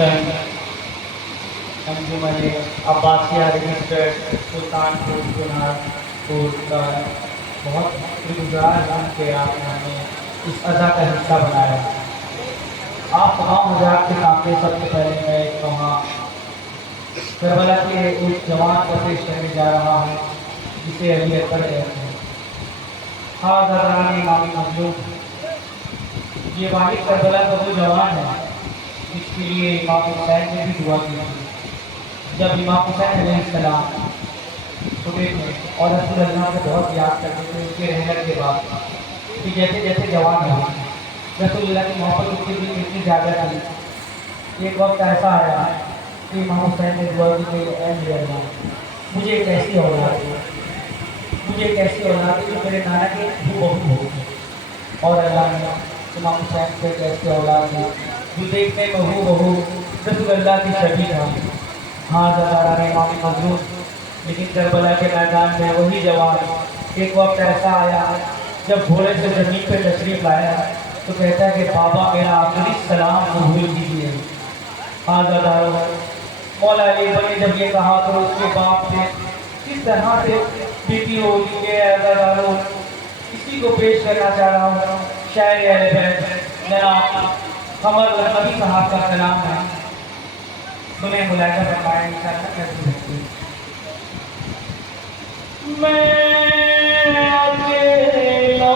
हुसैन अंजुमन Abbasiya registered Sultanpur गुनारपुर का बहुत शुक्रगुजार हूँ कि आपने हमें इस अदा का हिस्सा बनाया। आप तमाम मजाक के सामने सबसे पहले मैं एक वहाँ करबला के उस जवान को पेश करने जा रहा हूँ जिसे अली अकबर कहते हैं। हाँ दरानी इमामी मजलूम, ये वाहिद करबला का वो जवान है जिसके लिए इमाम हुसैन ने भी दुआ की थी। जब इमाम हुसैन अलैहिस्सलाम सुबह में और रसूल अल्लाह को बहुत याद करते थे उनके रहने के बाद कि जैसे जैसे जवान हुए रसूल अल्लाह की मोहब्बत उसके दिल में इतनी ज़्यादा थी। एक वक्त ऐसा आया कि इमाम हुसैन ने दुआ की कि ऐ मेरे अल्लाह मुझे एक ऐसी औलाद दे, मुझे एक ऐसी औलाद दे जो मेरे नाना के बहू हो। और अल्लाह ने इमाम हुसैन को एक ऐसी औलाद दी जो देखने में बहू रसूल अल्लाह की शबी था। हाँ ज़रा ने इमाम मजलूम, लेकिन करबला के मैदान में वही जवान एक वक्त ऐसा आया जब घोड़े से ज़मीन पर तशरीफ लाया तो कहता है कि बाबा मेरा आखिरी सलाम कबूल कीजिए। हाँ ज़रा मौला अली ने जब ये कहा तो उसके बाप से किस तरह से बीती होगी कि इसी को पेश करना चाह रहा हूँ। शायर अहले बैत जनाब कमर नबी साहब का कलाम है, सुने मुलायजा फरमाएं इंशाअल्लाह कैसे लगती है। मैं अकेला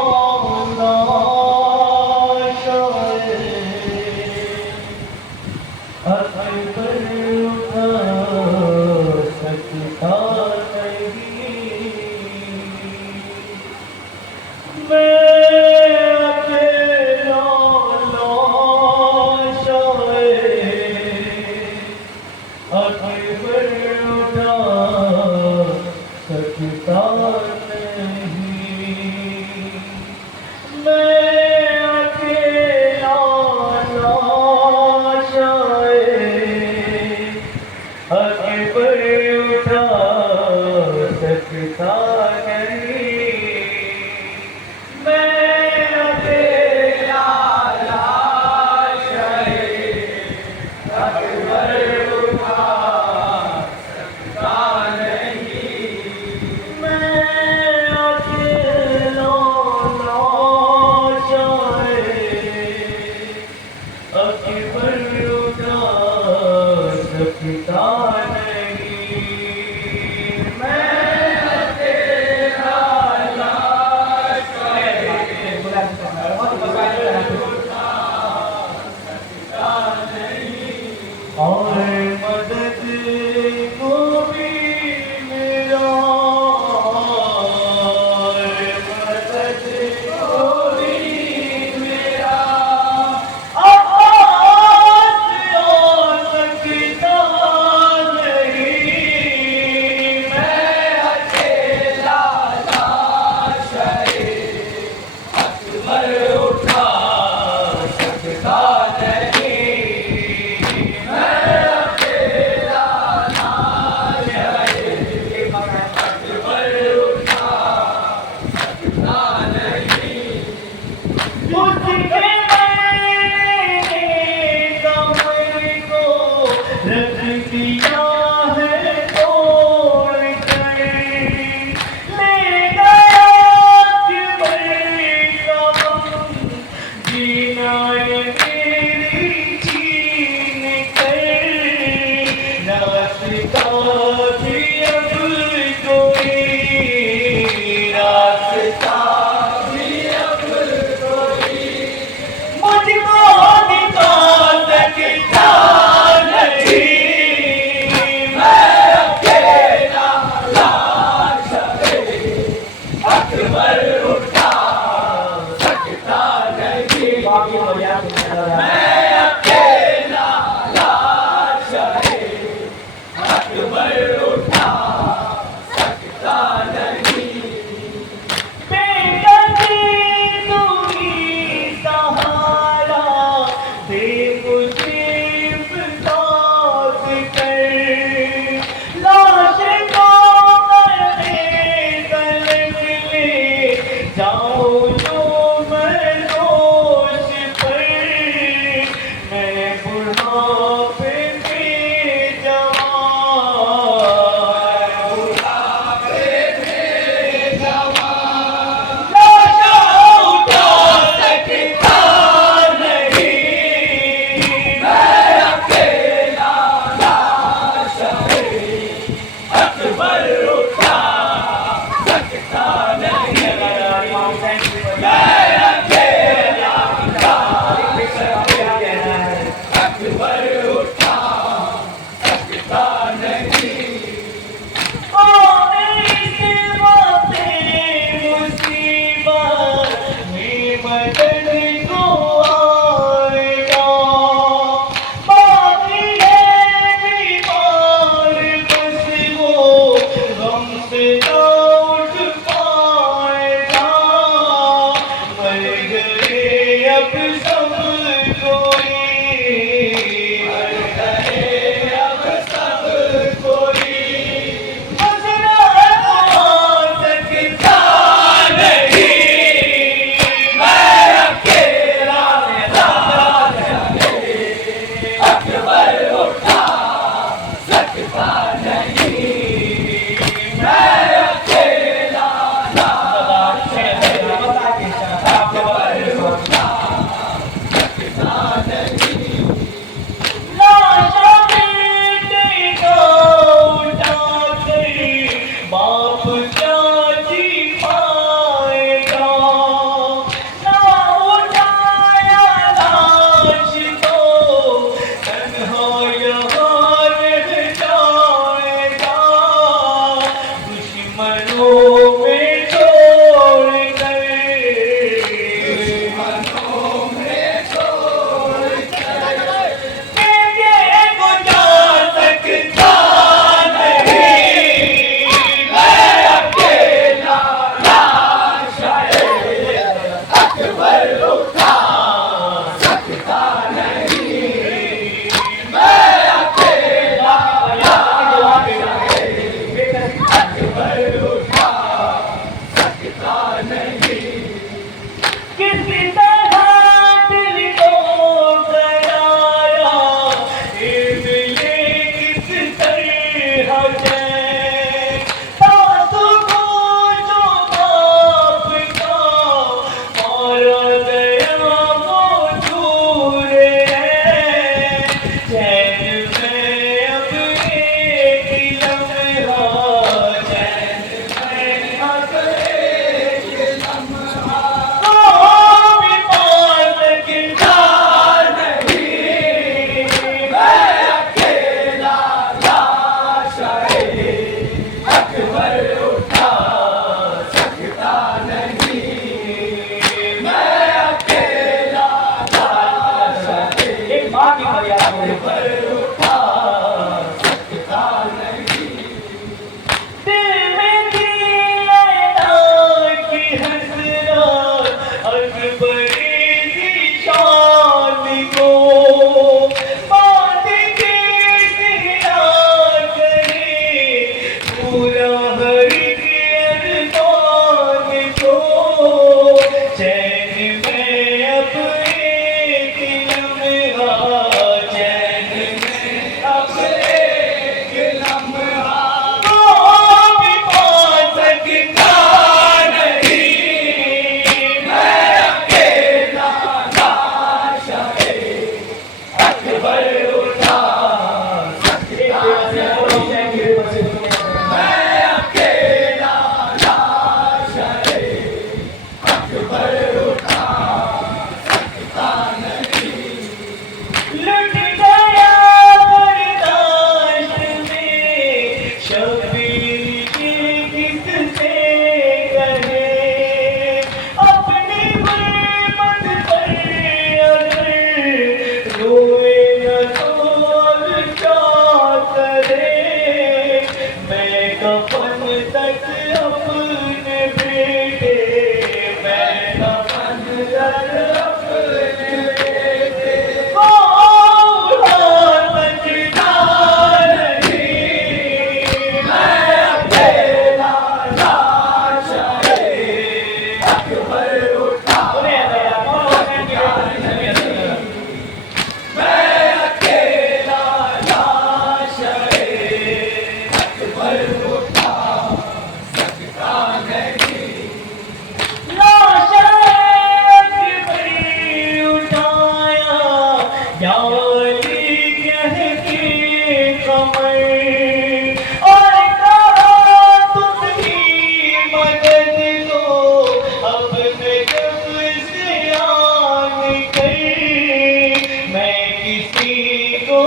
की मर्यादा पर उठा सकता नहीं। दिल में थी लैला की हसरत अकबर की शान को बांध के सिला करे पूरा हर के अरमान को चैन में अब एक लम्हा चैन में अब एक लम्हा तो भी पा सकता नहीं। मैं अकेला लाशाए अकबर उठा सकता नहीं। मैं अकेला लाशाए अकबर उठा सकता नहीं। लुट गया बर्दाश्त में शबीर के किससे कहे अपनी गुर्बत पर अगर रोए न तो अब क्या करे मैं कफन तक अपने बेटे मैं कफन तक अपने बेटे मैं अकेला लाशाए अकबर उठा मैं अकेला लाशाए अकबर उठा सकता नहीं। मैं किसी को